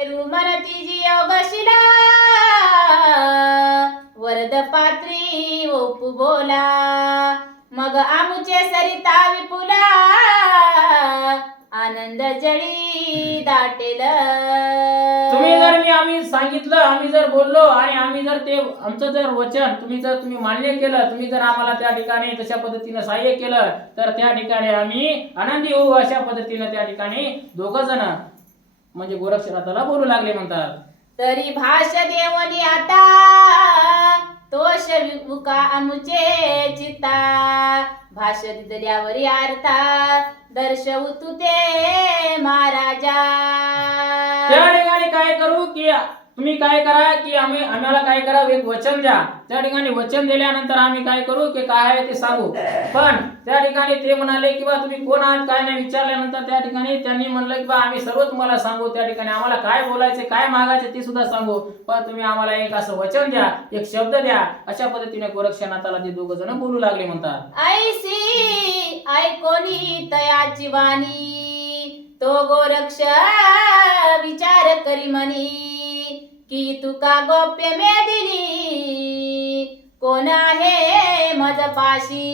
रुमरती जी बशिला वरद पात्री ओपू बोला. मग आमुचे सरिता विपुला. आनंद जळी दाटेल. तुम्ही जर मी आम्ही सांगितलं आम्ही जर बोललो आणि आम्ही जर ते आमचं जर वचन तुम्ही जर तुम्ही मान्य केलं तुम्ही जर आम्हाला त्या ठिकाणी तशा पद्धतीनं सहाय्य केलं तर त्या ठिकाणी आम्ही आनंदी होऊ अशा पद्धतीनं त्या ठिकाणी दोघ जण म्हणजे गोरक्षनाथाला बोलू लागले म्हणतात. तरी भाष देवनी आता तोष विमुका आमुचे चित्ता भाष दिदल्यावरी आरता दर्शवू तू ते महाराजा. त्या ठिकाणी काय करू की तुम्ही काय करा की आम्ही आम्हाला काय करा एक वचन द्या. त्या ठिकाणी वचन दिल्यानंतर आम्ही काय करू? की काय आहे ते सांगू. पण त्या ठिकाणी ते म्हणाले की बा तुम्ही कोण आहात काय नाही विचारल्यानंतर त्या ठिकाणी त्यांनी म्हणलं की बा आम्ही सर्व तुम्हाला सांगू. त्या ठिकाणी आम्हाला काय बोलायचे काय मागायचे ते सुद्धा सांगू. पण तुम्ही आम्हाला एक असं वचन द्या एक शब्द द्या. अशा पद्धतीने गोरक्षनाथाला ते दोघ जण बोलू लागले म्हणतात. ऐसी ऐकोनी तयाची वाणी तो गोरक्ष विचार करी म्हणी. की तुका गोप्य मेदिनी कोण आहे मज पाशी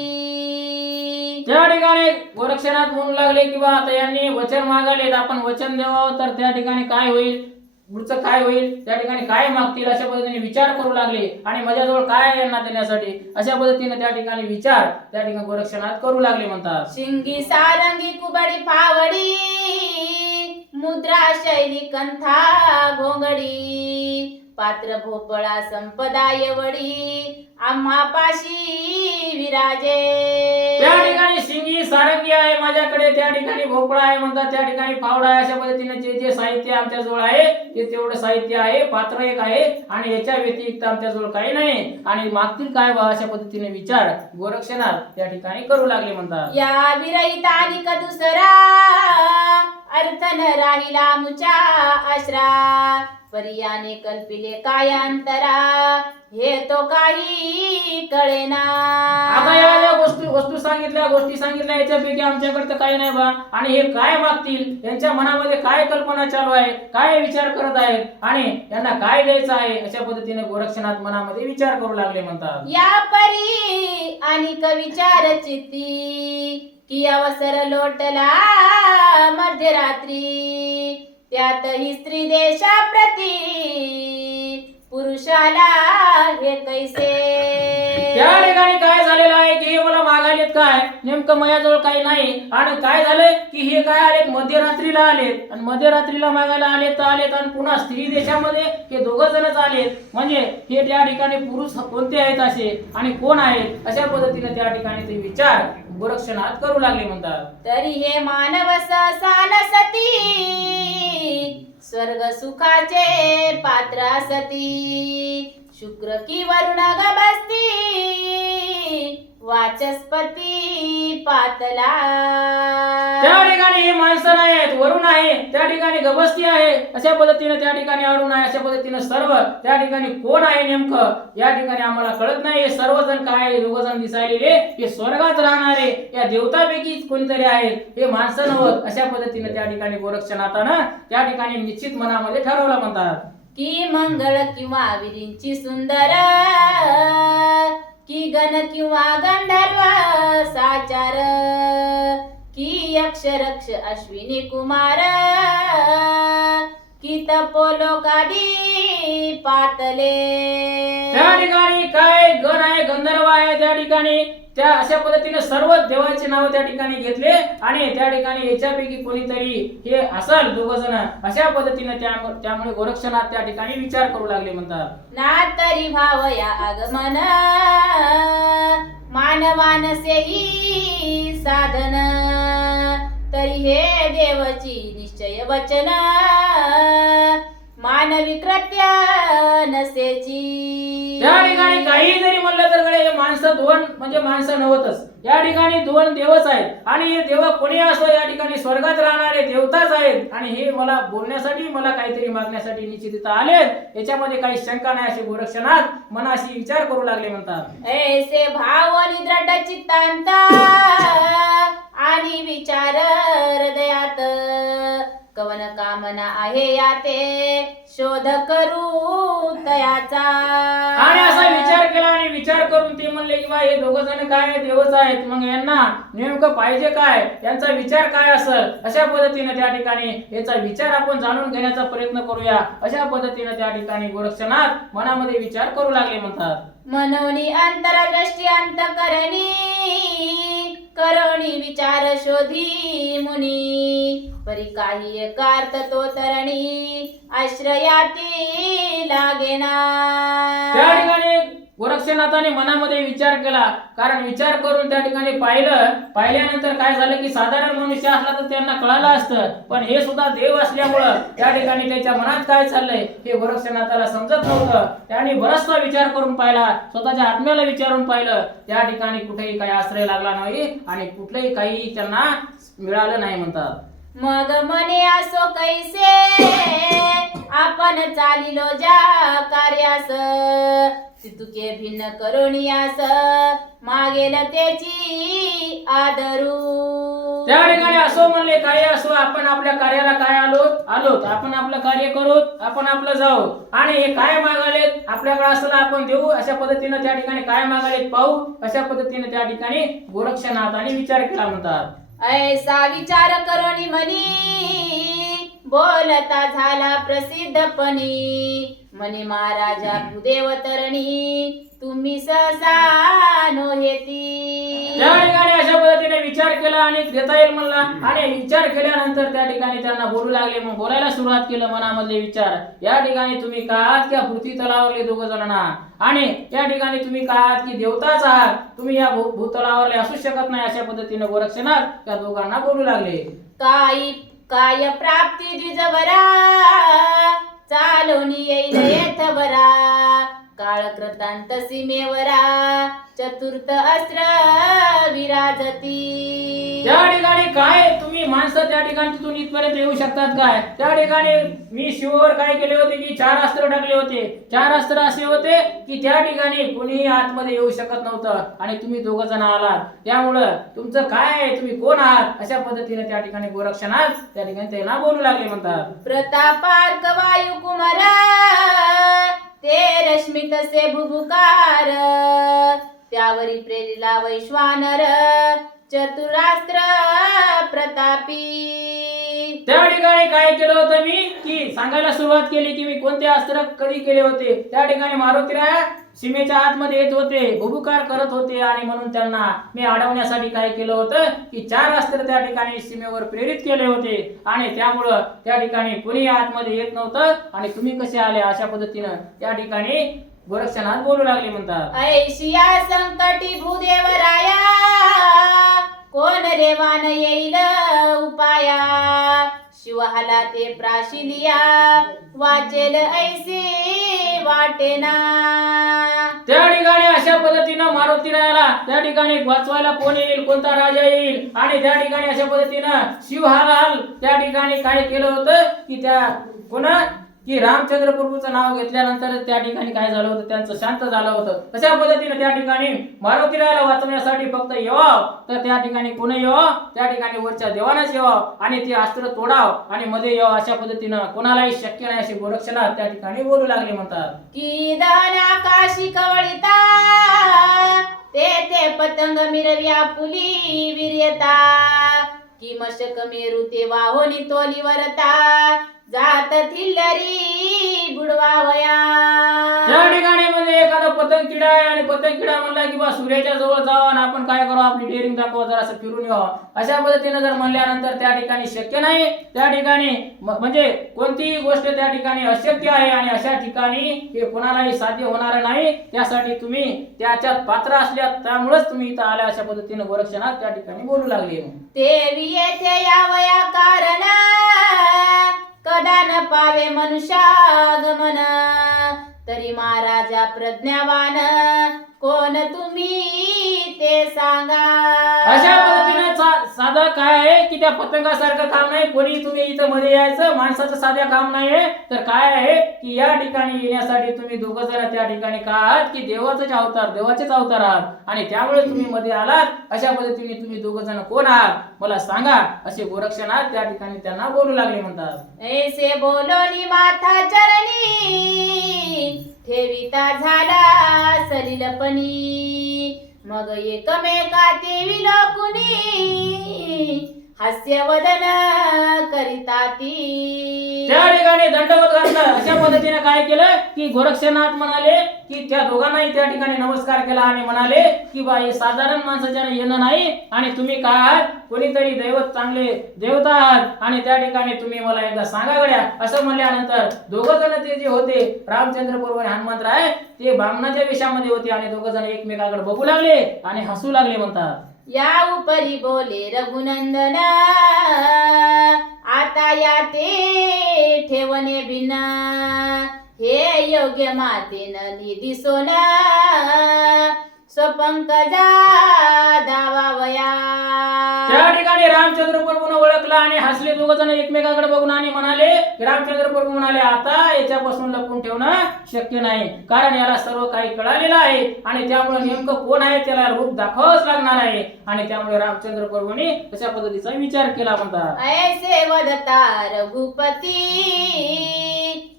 त्या ठिकाणी गोरक्षनाथ म्हणू लागले की बा आता यांनी वचन मागालेत. आपण वचन द्यावं तर त्या ठिकाणी काय होईल? पुढचं काय होईल? त्या ठिकाणी काय मागतील? अशा पद्धतीने विचार करू लागले. आणि माझ्याजवळ काय आहे यांना देण्यासाठी? अशा पद्धतीने त्या ठिकाणी विचार त्या ठिकाणी गोरक्षनाथ करू लागले म्हणतात. शिंगी सारंगी कुबडी फावडी. मुद्रा शैली कंथा घोंगडी पात्र भोपळा संपदा येवडी आम्हा पाशी विराजे. त्या ठिकाणी शिंगी सारंगी आहे माझ्याकडे त्या ठिकाणी भोपळा आहे म्हणतात त्या ठिकाणी फावडा आहे अशा पद्धतीने जे जे साहित्य आमच्या जवळ आहे ते तेवढं साहित्य आहे पात्र एक आहे आणि याच्या व्यतिरिक्त आमच्या जवळ काही नाही. आणि मागतील काय बा अशा पद्धतीने विचार गोरक्षनाथ त्या ठिकाणी करू लागले म्हणतात. या विरहित आणि का दुसरा अर्थ न राहिला मुचा आश्रा. पर्याने कल्पिले कायांतरा हे तो काही कळेना. आता या ज्या गोष्टी वस्तू सांगितल्या गोष्टी सांगितल्या याच्यापैकी आमच्याकडे तर काही नाही बा. आणि हे काय मागतील यांच्या मनामध्ये काय कल्पना चालू आहे? काय विचार करत आहेत? आणि यांना काय द्यायचं आहे? अशा पद्धतीने गोरक्षनाथ मनामध्ये विचार करू लागले म्हणतात. या परी आणि विचार चित्ती. की अवसर लोटला मध्यरात्री. त्यातही स्त्री देशाप्रती पुरुषाला हे कैसे? त्या ठिकाणी काय झालेलं आहे की हे मला मागायलेत काय? नेमकं माझ्याजवळ काही नाही. आणि काय झालंय की हे काय आलेत? मध्यरात्रीला आलेत. आणि मध्यरात्रीला मागायला आले तर आलेत. आणि पुन्हा स्त्री देशामध्ये हे दोघं जणच आलेत. म्हणजे हे त्या ठिकाणी पुरुष कोणते आहेत असे? आणि कोण आहेत? अशा पद्धतीने त्या ठिकाणी ते विचार. गोरक्षनाथ करू लागले म्हणतात. तरी हे मानव ससान सती स्वर्ग सुखाचे पात्र सती. शुक्र की वरुण बसती वाचस्पती पातला. ठिकाणी हे माणसं नाही आहेत वरुण आहे त्या ठिकाणी गबस्ती आहे अशा पद्धतीने त्या ठिकाणी अरुण आहे अशा पद्धतीने सर्व त्या ठिकाणी कोण आहे नेमकं या ठिकाणी आम्हाला कळत नाही हे सर्वजण काय दोघजण दिसायलेले हे स्वर्गात राहणारे या देवतापैकी कोणीतरी आहेत हे माणसं नव्हत अशा पद्धतीने त्या ठिकाणी गोरक्षनाथानं त्या ठिकाणी निश्चित मनामध्ये ठरवलं म्हणतात. की मंगळ किंवा विरींची सुंदर की गण किंवा गंधर्व साचार की अक्षरक्ष अश्विनी कुमार. की तपोलोकादी पातले. त्या ठिकाणी काय गण आहे गंधर्व आहे त्या ठिकाणी? त्या अशा पद्धतीने सर्व देवाचे नाव त्या ठिकाणी घेतले आणि त्या ठिकाणी याच्यापैकी कोणीतरी हे असल दोघ जण अशा पद्धतीने त्या- त्यामुळे गोरक्षनाथ त्या ठिकाणी विचार करू लागले म्हणतात. ना तरी भाव या आगमन मानवानसेही साधन. तरी हे देवची निश्चय वचन. मानवी कृत्य नसेची. त्या ठिकाणी काही जरी म्हणलं तर गड्या हे माणसं दोन म्हणजे माणसं नव्हतच. या ठिकाणी दोन देवच आहेत. आणि हे देव कोणी असो या ठिकाणी स्वर्गात राहणारे देवताच आहेत. आणि हे मला बोलण्यासाठी मला काहीतरी मागण्यासाठी निश्चित आलेत. याच्यामध्ये काही शंका नाही असे गोरक्षनाथ मनाशी विचार करू लागले म्हणतात. ऐसे भाव आणि दृढ चित्तांत आणि विचार हृदयात. कवन कामना आहे याते? शोध करू तयाचा. आणि असा विचार केला आणि विचार करून ते म्हणले की बा हे दोघ जण काय आहेत? देवच आहेत. मग यांना नेमकं पाहिजे काय? यांचा विचार काय असेल? अशा पद्धतीने त्या ठिकाणी याचा विचार आपण जाणून घेण्याचा प्रयत्न करूया. अशा पद्धतीने त्या ठिकाणी गोरक्षनाथ मनामध्ये विचार करू लागले म्हणतात. मनोनी अंतरदृष्टी अंतकरणी. करणी विचार शोधी मुनी. परी काही एकार्थ तो तरणी आश्रयाती लागेना. त्या ठिकाणी गोरक्षनाथाने मनामध्ये विचार केला. कारण विचार करून त्या ठिकाणी पाहिलं पाहिल्यानंतर काय झालं की साधारण मनुष्य असला तर त्यांना कळालं असतं. पण हे सुद्धा देव असल्यामुळं त्या ठिकाणी त्याच्या मनात काय चाललंय हे गोरक्षनाथाला समजत नव्हतं. त्याने बराचसा विचार करून पाहिला स्वतःच्या आत्म्याला विचारून पाहिलं. त्या ठिकाणी कुठेही काही आश्रय लागला नाही आणि कुठलंही काही त्यांना मिळालं नाही म्हणतात. मग मने असो कैसे? आपण चालिलो जा कार्यास. तुके भिन्न करुणियास. मागेल त्याची आदरू. त्या ठिकाणी असो म्हणले काय असो आपण आपल्या कार्याला काय आलो? आलोत आपण आपलं कार्य करूत आपण आपलं जाऊ. आणि हे काय मागालेत? आपल्याकडे असलं आपण देऊ. अशा पद्धतीने त्या ठिकाणी काय मागालेत पाहू? अशा पद्धतीने त्या ठिकाणी गोरक्षनाथाने विचार केला म्हणतात. ऐसा विचार करोनी मनी बोलता झाला प्रसिद्धपणी मनी महाराजा भूदेव तरणी तुम्ही सहसा नोहेती. त्या ठिकाणी अशा पद्धतीने विचार केला आणि देता येईल म्हणला. आणि विचार केल्यानंतर त्या ठिकाणी त्यांना बोलू लागले. मग बोलायला सुरुवात केलं मनामधले विचार. या ठिकाणी तुम्ही का आहात किंवा पृथ्वी तलावरले दोघ जणांना आणि त्या ठिकाणी तुम्ही का आहात की देवताच आहात. तुम्ही या भू- भूतलावरले असू शकत नाही अशा पद्धतीने गोरक्षनाथ त्या दोघांना बोलू लागले. काय काय प्राप्ती द्विजवरा. चालवणी येईल येथवरा. काळकृतांत सीमेवरा चतुर्थ अस्त्र विराजती. त्या ठिकाणी काय तुम्ही माणसं त्या ठिकाणी तिथून इथपर्यंत येऊ शकतात काय? त्या ठिकाणी मी शिववर काय केले होते की चार अस्त्र टाकले होते. चार अस्त्र असे होते की त्या ठिकाणी कोणीही आतमध्ये येऊ शकत नव्हतं आणि तुम्ही दोघ जण आलात. त्यामुळं तुमचं काय आहे? तुम्ही कोण आहात? अशा पद्धतीने त्या ठिकाणी गोरक्षनाथ त्या ठिकाणी त्यांना बोलू लागले म्हणतात. प्रतापार्क वायू कुमार ते रश्मी तसे भुभुकार त्यावरी प्रेरिला वैश्वानर चतुरास्त्र प्रतापी. त्या ठिकाणी काय केलं होतं मी? की सांगायला सुरुवात केली की मी कोणते अस्त्र कधी केले होते? त्या ठिकाणी मारुतीराया सीमेच्या आतमध्ये येत होते भुभुकार करत होते आणि म्हणून त्यांना मी अडवण्यासाठी काय केलं होतं? की चार अस्त्र त्या ठिकाणी सीमेवर प्रेरित केले होते आणि त्यामुळं त्या ठिकाणी कुणी आतमध्ये येत नव्हतं आणि तुम्ही कसे आले अशा पद्धतीनं त्या ठिकाणी गोरक्षनाथ बोलू लागले म्हणतात. ऐशिया संकटी भूदेवराया कोण रेवान येईल? शिवहाला ते प्राशिलिया. वाचेल ऐसी वाटेना. त्या ठिकाणी अशा पद्धतीनं मारुती रायाला त्या ठिकाणी वाचवायला कोण येईल कोणता राजा येईल? आणि त्या ठिकाणी अशा पद्धतीनं शिवहालाल त्या ठिकाणी काय केलं होतं की त्या कोणा की रामचंद्र प्रभूचं नाव घेतल्यानंतर त्या ठिकाणी काय झालं होतं? त्यांचं शांत झालं होतं. तशा पद्धतीने त्या ठिकाणी मारुतीला वाचवण्यासाठी फक्त येवाव तर त्या ठिकाणी कोणी येवाव त्या ठिकाणी वरच्या देवानाच येवाव आणि ते अस्त्र तोडाव आणि मध्ये येवाव अशा पद्धतीनं कोणालाही शक्य नाही अशी गोरक्षणा त्या ठिकाणी बोलू लागले म्हणतात. की आकाशी कवळिता ते ते पतंग मिरव्या पुली वीर्यता. कि मशक मेरू ते वाहोनी तोली वरता जात थिल्लरी बुडवावया. त्या ठिकाणी म्हणजे एखादा पतंग किडा आहे आणि पतंग किडा म्हणला की बा सूर्याच्या जवळ जावं आणि आपण काय करावं आपली डेअरिंग दाखवा जरा असं फिरून यावं. अशा पद्धतीने जर म्हणल्यानंतर त्या ठिकाणी शक्य नाही त्या ठिकाणी म्हणजे कोणतीही गोष्ट त्या ठिकाणी अशक्य आहे आणि अशा ठिकाणी हे कोणालाही साध्य होणार नाही त्यासाठी तुम्ही त्याच्यात पात्र असल्या त्यामुळेच तुम्ही इथं आल्या अशा पद्धतीने गोरक्षनाथ त्या ठिकाणी बोलू लागले. देवी येथे यावया कारण करावे मनुष्यागमन तरी महाराजा प्रज्ञावान कोण तुम्ही ते सांगा? की त्या पतंगासारखं काम नाही कोणी तुम्ही इथं मध्ये यायचं माणसाचं साध्या काम नाही आहे तर काय आहे की या ठिकाणी येण्यासाठी तुम्ही दोघं जण त्या ठिकाणी का आहात की देवाचेच अवतार देवाचेच अवतार आहात? आणि त्यामुळे तुम्ही मध्ये आलात अशा पद्धतीने तुम्ही दोघ जण कोण आहात? मला सांगा असे गोरक्षनाथ त्या ठिकाणी त्यांना बोलू लागले म्हणतात. ऐसे बोलोनी माथा चरणी ठेविता झाला सलिलपणी मग एकमेका ते विलोकुनी हास्यवदन करिता ती त्या ठिकाणी दंडवत घातला अशा पद्धतीने काय केलं की गोरक्षनाथ म्हणाले की त्या दोघांनाही त्या ठिकाणी नमस्कार केला आणि म्हणाले की बा हे साधारण माणसाच्या येणं नाही आणि तुम्ही काय आहात? कोणीतरी दैवत चांगले देवता आहात आणि त्या ठिकाणी तुम्ही मला एकदा सांगा गड्या. असं म्हणल्यानंतर दोघ जण ते जे होते रामचंद्र पूर्व आणि हनुमंतराय ते बामणाच्या विषयामध्ये होते आणि दोघ जण एकमेकाकडे बघू लागले आणि हसू लागले म्हणतात. या उपरी बोले रघुनंदना. आता या ते ठेवणे बिना. हे योग्य मातेन निधी सोना. स्वपंकजा थकला आणि हसले दोघ जण एकमेकाकडे बघून आणि म्हणाले रामचंद्र प्रभू म्हणाले आता याच्यापासून लपून ठेवणं शक्य नाही. कारण याला सर्व काही कळालेलं आहे आणि त्यामुळे नेमकं कोण आहे त्याला रूप दाखवावंच लागणार आहे. आणि त्यामुळे रामचंद्र प्रभूने तशा पद्धतीचा विचार केला म्हणतात. ऐसे वदता रघुपती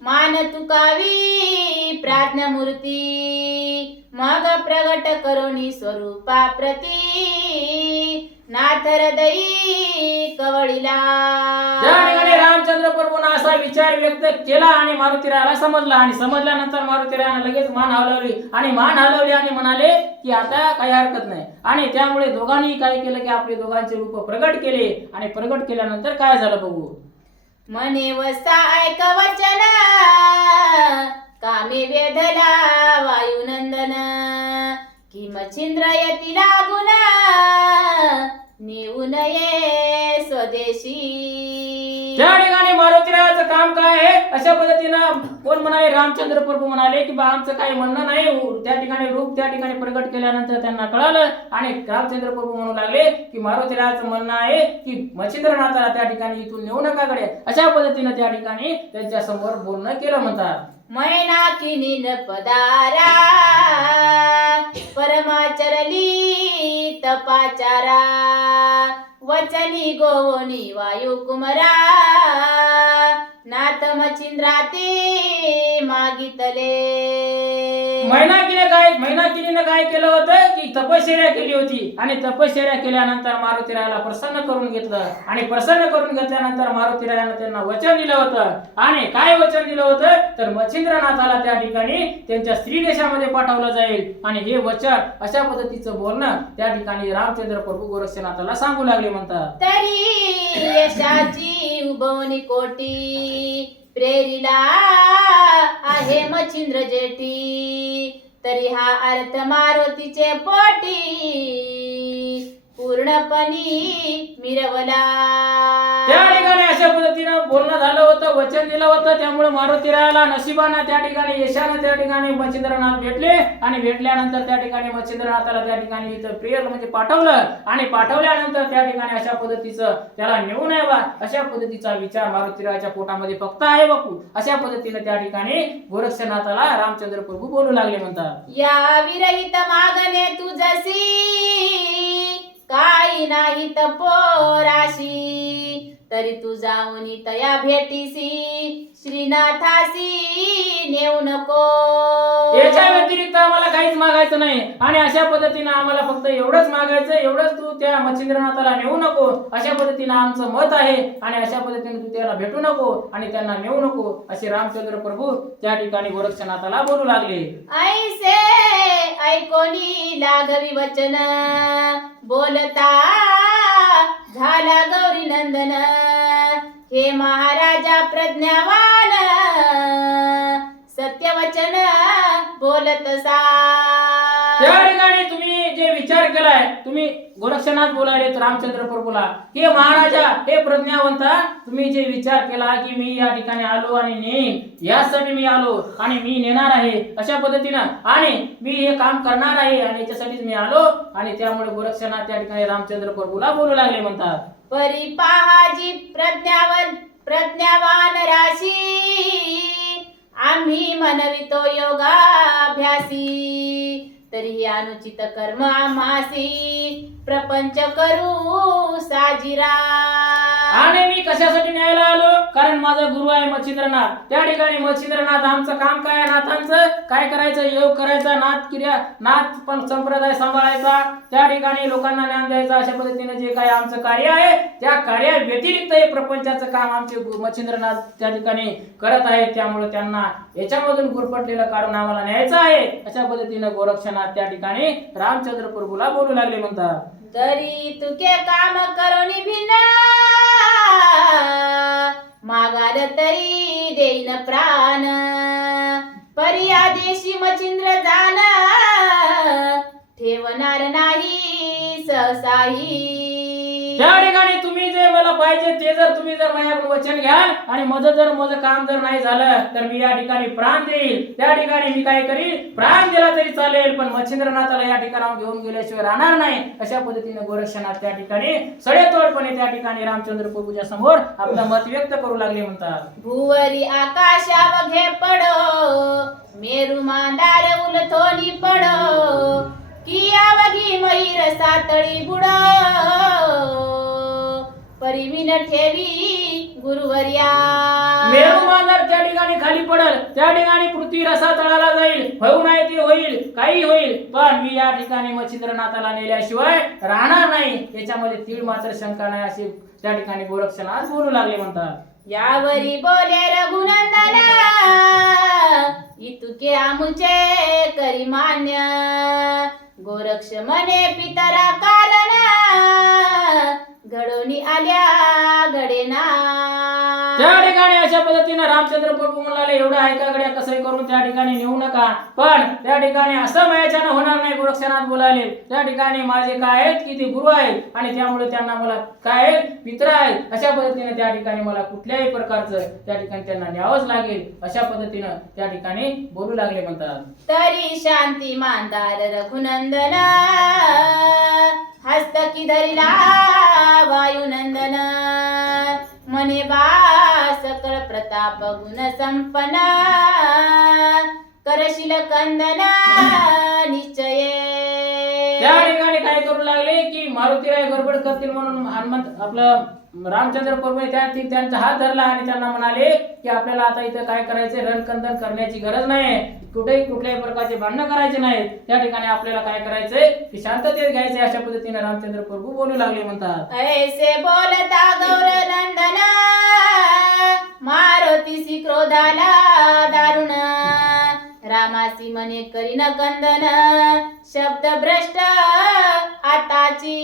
मान तुकावी प्राज्ञमूर्ती. मग प्रगट करोनी स्वरूपा प्रती. नाथ हृदयी कवळीला. त्या ठिकाणी रामचंद्र प्रभूनं असा विचार व्यक्त केला आणि मारुतीरायाला समजला आणि समजल्यानंतर मारुतीरायाने लगेच मान हलवली आणि मान हलवली आणि म्हणाले की आता काही हरकत नाही. आणि त्यामुळे दोघांनी काय केलं की आपले दोघांचे रूप प्रगट केले आणि प्रगट केल्यानंतर काय झालं बघू? मने वसा ऐक वचन. कामे वेधला वायुनंदन. कि मच्छिंद्र यती लागून. नेऊ नये स्वदेशी. त्या ठिकाणी मारुतीरायाचं काम काय आहे? अशा पद्धतीनं कोण म्हणाले? रामचंद्र प्रभू म्हणाले की बा आमचं काही म्हणणं नाही. त्या ठिकाणी रूप त्या ठिकाणी प्रगट केल्यानंतर त्यांना कळालं आणि रामचंद्र प्रभू म्हणू लागले की मारुतीरायाचं म्हणणं आहे की मच्छिंद्रनाथाला त्या ठिकाणी इथून नेऊ नका कडे अशा पद्धतीनं त्या ठिकाणी त्यांच्यासमोर बोलणं केलं म्हणतात. मैना किनीन पदारा परमाचरली तपाचारा वचनी गोवनी वायू कुमरा नाथ मच्छिंद्रा ते मागितले. मैनाकीने काय मैनाकिनीनं काय केलं होतं की तपश्चर्या केली होती. आणि तपश्चर्या केल्यानंतर मारुतीरायाला प्रसन्न करून घेतलं. आणि प्रसन्न करून घेतल्यानंतर मारुतीरायानं त्यांना वचन दिलं होतं. आणि काय वचन दिलं होतं? तर मच्छिंद्रनाथाला त्या ठिकाणी त्यांच्या स्त्री देशामध्ये पाठवलं जाईल. आणि हे वचन अशा पद्धतीचं बोलणं त्या ठिकाणी रामचंद्र प्रभू गोरक्षनाथाला सांगू लागले म्हणतात. तरी यशाची उभवणी कोटी. प्रेरिला आहे मच्छिंद्र जेठी. तरी हा अर्थ मारुतीचे पोटी. पूर्णपणी मिरवला. त्या ठिकाणी अशा पद्धतीनं बोलणं झालं होतं वचन दिलं होतं त्यामुळे मारुतीरायाला नशिबानं त्या ठिकाणी यशानं त्या ठिकाणी मच्छिंद्रनाथ भेटले आणि भेटल्यानंतर त्या ठिकाणी मच्छिंद्रनाथाला त्या ठिकाणी इथं प्रिय म्हणजे पाठवलं आणि पाठवल्यानंतर त्या ठिकाणी अशा पद्धतीचं त्याला नेऊन यावा. अशा पद्धतीचा विचार मारुतीरायाच्या पोटामध्ये फक्त आहे बापू. अशा पद्धतीने त्या ठिकाणी गोरक्षनाथाला रामचंद्र प्रभू बोलू लागले म्हणतात. या विरहित मागणे तुझसी. काही नाही पोराशी. तरी तू जाऊन तया भेटीसी श्रीनाथासी नेऊ नको. याच्या व्यतिरिक्त आम्हाला काहीच मागायचं नाही. आणि अशा पद्धतीनं आम्हाला फक्त एवढंच मागायचं एवढंच तू त्या मच्छिंद्रनाथाला नेऊ नको. अशा पद्धतीनं आमचं मत आहे. आणि अशा पद्धतीने तू त्याला भेटू नको आणि त्यांना नेऊ नको असे रामचंद्र प्रभू त्या ठिकाणी गोरक्षनाथाला बोलू लागले. ऐसे ऐकोनी लागवी वचन बोलता झाला गौरी नंदन. हे महाराजा प्रज्ञावा आहे तुम्ही गोरक्षनाथ बोलायले रामचंद्र प्रभूला हे महाराजा हे प्रज्ञावंत तुम्ही जे विचार केला की मी या ठिकाणी आलो आणि नेईन यासाठी मी आलो आणि मी नेणार आहे अशा पद्धतीनं. आणि मी हे काम करणार आहे आणि याच्यासाठीच मी आलो आणि त्यामुळे गोरक्षनाथ त्या ठिकाणी रामचंद्र प्रभूला बोलू लागले म्हणतात. परी पहाजी प्रज्ञावन प्रज्ञावान राशी आम्ही म्हणवितो योगाभ्यासी. तरी अनुचित कर्म मासी प्रपंच करू साजिरा. आणि मी कशासाठी न्यायला आलो? कारण माझा गुरु आहे मच्छिंद्रनाथ. त्या ठिकाणी मच्छिंद्रनाथ आमचं काम काय नाथांचं? काय करायचं? योग करायचा नाथ क्रिया नाथ पण संप्रदाय सांभाळायचा. त्या ठिकाणी लोकांना ज्ञान द्यायचं अशा पद्धतीने जे काही आमचं कार्य आहे त्या कार्या व्यतिरिक्त हे प्रपंचाचं काम आमचे मच्छिंद्रनाथ त्या ठिकाणी करत आहेत. त्यामुळे त्यांना याच्यामधून गुरपटलेलं काढून आम्हाला न्यायचं आहे. अशा पद्धतीनं गोरक्षनाथ त्या ठिकाणी रामचंद्र प्रभूला बोलू लागले म्हणतात. तरी तुके काम करोनी भिना. मागार तरी देईन प्राण. पर्यादेशी मचिंद्र जाण. ठेवणार नाही सहसाही. त्या ठिकाणी तुम्ही जे मला पाहिजे ते जर तुम्ही जर माझ्याकडून वचन घ्याल आणि माझं जर माझं काम जर नाही झालं तर मी या ठिकाणी प्राण देईल. त्या ठिकाणी मी काय करील प्राण दिला तरी चालेल पण मच्छिंद्रनाथाला या ठिकाणावर घेऊन गेल्याशिवाय राहणार नाही. अशा पद्धतीने गोरक्षनाथ त्या ठिकाणी सडेतोडपणे त्या ठिकाणी रामचंद्र प्रभूच्या समोर आपलं मत व्यक्त करू लागले म्हणतात. भुवरी आकाशा घे पडो मेरू मांदार उलथोनी पडो कियावगी मयूर सातळी बुड. परिमीन ठेवी गुरुवर्या. मेरू मांजर त्या ठिकाणी खाली पडल त्या ठिकाणी पृथ्वी रसा तळाला जाईल. होऊ नाही ते होईल काही होईल. पण मी या ठिकाणी मच्छिंद्रनाथाला नेल्याशिवाय राहणार नाही. याच्यामध्ये तीळ मात्र शंका नाही अशी त्या ठिकाणी गोरक्षनाथ बोलू लागले म्हणतात. यावरी बोले रघुनंदन इतुके आमुचे करी मान्य. गोरक्ष मने पितरा कारण घडोनी आल्या घडेना त्या पद्धतीने रामचंद्र प्रभू म्हणाले एवढं ऐका कसं करून त्या ठिकाणी नेऊ नका. पण त्या ठिकाणी असं मयाच्यानं होणार नाही गोरक्षनाथ बोलाले. त्या ठिकाणी माझे काय आहेत? की ते गुरु आहेत? आणि त्यामुळे त्यांना मला काय आहेत? मित्र आहेत. अशा पद्धतीने त्या ठिकाणी मला कुठल्याही प्रकारचं त्या ठिकाणी त्यांना न्यावंच लागेल. अशा पद्धतीनं त्या ठिकाणी बोलू लागले म्हणतात. तरी शांती मानदार रघुनंदन. हस्तकी धरिला वायुनंदन मने बा सकल प्रताप गुण संपना. करशील कंदना निश्चये. काय करू लागले की मारुतीराय गडबड करतील म्हणून हनुमंत आपलं रामचंद्र प्रभू त्या त्यांचा हात धरला आणि त्यांना म्हणाले की आपल्याला आता इथं काय करायचं रणकंदन करण्याची गरज नाही कुठेही कुठल्याही प्रकारचे भांडणं करायचे नाहीत. त्या ठिकाणी आपल्याला काय करायचंय? की शांततेत घ्यायचंय अशा पद्धतीने रामचंद्र प्रभू बोलू लागले म्हणतात. ऐसे बोलता गौर नंदन मारुतीसी क्रोधाला दारुण रामासी मने करीन कंदन. शब्द भ्रष्ट आताची.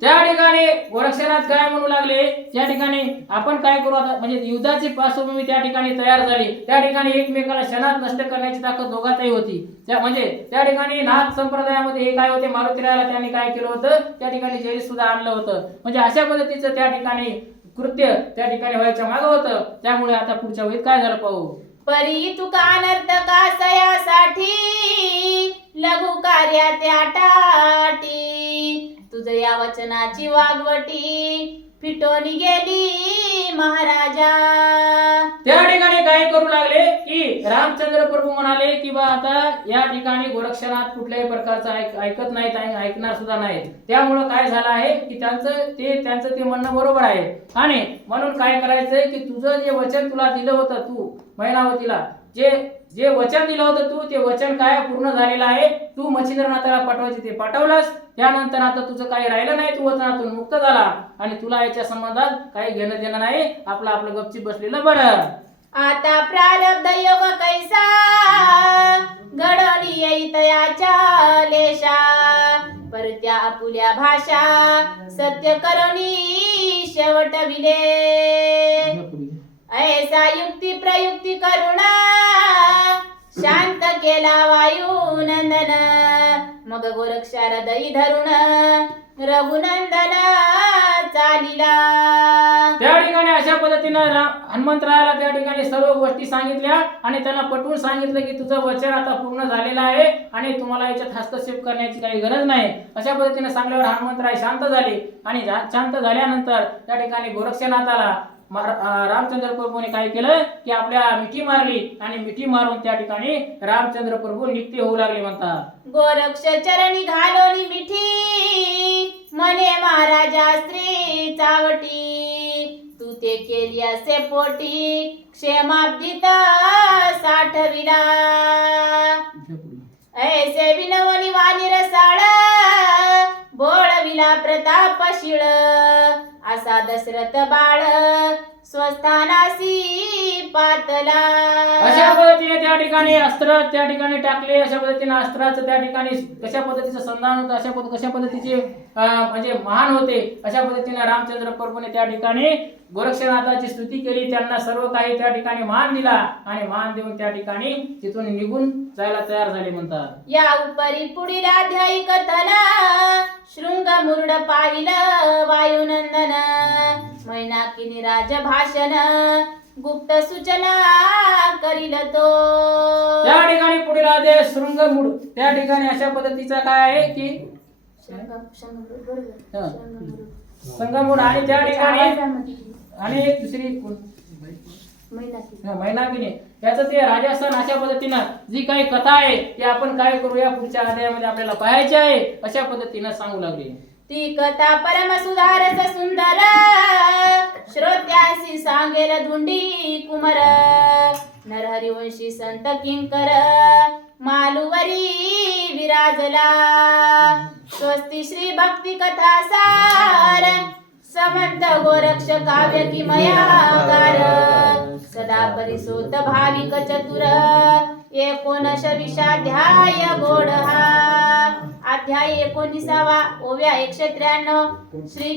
त्या ठिकाणी गोरक्षनाथ काय म्हणू लागले? त्या ठिकाणी आपण काय करू आता? म्हणजे युद्धाची पार्श्वभूमी त्या ठिकाणी तयार झाली. त्या ठिकाणी एकमेकाला क्षणात नष्ट करण्याची ताकद दोघातही होती. त्या म्हणजे त्या ठिकाणी नाथ संप्रदायामध्ये हे काय होते? मारुतीरायाला त्यांनी काय केलं होतं? त्या ठिकाणी जैल सुद्धा आणलं होतं. म्हणजे अशा पद्धतीचं त्या ठिकाणी कृत्य त्या ठिकाणी व्हायच्या मागं होतं. त्यामुळे आता पुढच्या वेळी काय झालं पाहू? परी तुका अनर्थ झाल्या त्या टाटी. तुझ्या या वचनाची वागवटी फिटोनी गेली महाराजा. त्या ठिकाणी काय करू लागले की रामचंद्र प्रभू म्हणाले की बा आता या ठिकाणी गोरक्षनाथ कुठल्याही प्रकारचं ऐक- ऐकत नाहीत आणि ऐकणार सुद्धा नाहीत. त्यामुळं काय झालं आहे की त्यांचं ते त्यांचं ते म्हणणं बरोबर आहे. आणि म्हणून काय करायचंय की तुझं जे वचन तुला दिलं होतं तू मैनावतीला जे जे वचन दिलं होतं तू ते वचन काय पूर्ण झालेलं आहे? तू मच्छिंद्रनाथाला पाठवायचे ते पाठवलंस. त्यानंतर आता तुझं काही राहिलं नाही तू वचनातून मुक्त झाला. आणि तुला याच्या संबंधात काही घेणं देणं नाही. आपलं आपलं गपचीप बसलेलं बरं. आता प्रारब्ध योग कैसा? घडणी येई तयाच्या लेशा. परत्या आपुल्या भाषा सत्य करुणी शेवट विले. ऐसा युक्ती प्रयुक्ती करुणा. शांत केला वायू नंदन. मग गोरक्षा हृदयी धरुण. रघुनंदन चालिला. त्या ठिकाणी अशा पद्धतीनं हनुमंतरायाला त्या ठिकाणी सर्व गोष्टी सांगितल्या आणि त्यांना पटवून सांगितलं की तुझं वचन आता पूर्ण झालेलं आहे आणि तुम्हाला याच्यात हस्तक्षेप करण्याची काही गरज नाही. अशा पद्धतीने सांगल्यावर हनुमंतराय शांत झाले आणि शांत झाल्यानंतर त्या ठिकाणी गोरक्षनाथाला रामचंद्र प्रभूने काय केलं की आपल्या मिठी मारली आणि मिठी मारून त्या ठिकाणी रामचंद्र प्रभू नित्य होऊ लागले म्हणतात. गोरक्ष चरणी घालोनी मिठी. मने महाराजा स्त्री चावटी. तू ते केली असे पोटी. क्षेमाब्दीत साठविला ऐसे विनवनी वाणी रसाळ बोळविला प्रताप शिळ. असा दशरथ बाळ. स्वस्थानासी पातला. अशा पद्धतीने त्या ठिकाणी अस्त्र त्या ठिकाणी टाकले अशा पद्धतीने अस्त्राचं त्या ठिकाणी कशा पद्धतीचं संधान होतं अशा कशा पद्धतीचे म्हणजे महान होते अशा पद्धतीने रामचंद्र प्रभूने त्या ठिकाणी गोरक्षनाथाची स्तुती केली त्यांना सर्व काही त्या ठिकाणी मान दिला आणि मान देऊन त्या ठिकाणी तिथून निघून जायला तयार झाले म्हणतात. या उपरी पुढील अध्यायी कथन शृंग मुरड पाहिल वायुनंदन. मैनाकिनी राज भाषण गुप्त सूचना करील तो. त्या ठिकाणी पुढील आदेश शृंगमूळ. त्या ठिकाणी अशा पद्धतीचा काय आहे की संगमूळ आणि त्या ठिकाणी. आणि एक दुसरी मैनाकिनी याचं ते राजस्थान अशा पद्धतीनं जी काही कथा आहे ती आपण काय करूया? पुढच्या अध्यायामध्ये आपल्याला पाहायची आहे. अशा पद्धतीनं सांगू लागली. ती कथा परम सुधारस सुंदर। श्रोत्यासी सांगेल धुंडी कुमर। नरहरिवंशी संत किंकर। मालुवरी विराजला। स्वस्ती श्री भक्ती कथा सार। समंत गोरक्ष काव्य किमयागार। सदा परिसोत भाविक चतुर। एकोणश विषाध्याय गोड हा अध्याय एकोणीसावा ओव्या एकशे त्र्याण्णव. श्री